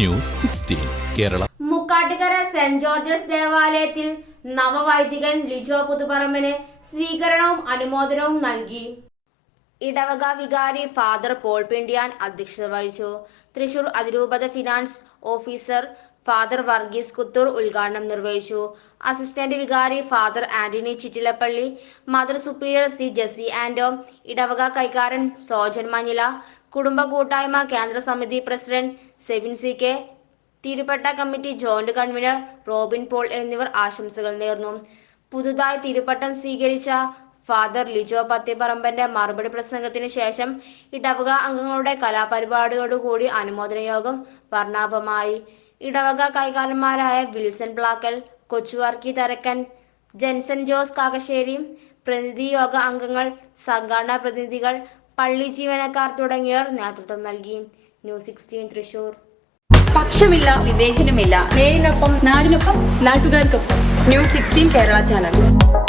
News 16 Kerala. Mukkattukara saint Georges ദേവാലയത്തിൽ നവവൈദികൻ ലിജോ പുതുപറമ്പിന് സ്വീകരണവും അനുമോദനവും നൽകി. ഇടവക വികാരി ഫാദർ പോൾ പിണ്ടിയാൻ അധ്യക്ഷത വഹിച്ചു. തൃശൂർ അതിരൂപത finance officer father Varghese Kuthur ഉദ്ഘാടനം നിർവഹിച്ചു. അസിസ്റ്റന്റ് വികാരി father Antony Chittilappally, mother superior C Jessy Anto, ഇടവക കൈക്കാരൻ സോജൻ മഞ്ഞില, കുടുംബ കൂട്ടായ്മ കേന്ദ്ര സമിതി പ്രസിഡന്റ് സെവിൻ സി കെ, തിരുപ്പട്ട committee joint convener Robin Paul എന്നിവർ ആശംസകൾ നേർന്നു. പുതുതായി തിരുപ്പട്ടം സ്വീകരിച്ച ഫാദർ ലിജോ പത്തിപ്പറമ്പന്റെ മറുപടി പ്രസംഗത്തിന് ശേഷം ഇടവക അംഗങ്ങളുടെ കലാപരിപാടിയോടുകൂടി അനുമോദന യോഗം വർണ്ണാഭമായി. ഇടവക കൈകാരന്മാരായ വിൽസൺ പ്ലാക്കൽ, കൊച്ചുവർക്കി തരക്കൻ, ജെൻസൺ ജോസ് കാക്കശ്ശേരി, പ്രതിനിധി യോഗ അംഗങ്ങൾ, സംഘടനാ പ്രതിനിധികൾ, പള്ളി ജീവനക്കാർ തുടങ്ങിയവർ നേതൃത്വം നൽകി. ന്യൂസ് 16 തൃശൂർ. പക്ഷമില്ല, വിവേചനമില്ല. നേരിനൊപ്പം, നാടിനൊപ്പം, നാട്ടുകാർക്കൊപ്പം. News 16 Kerala channel.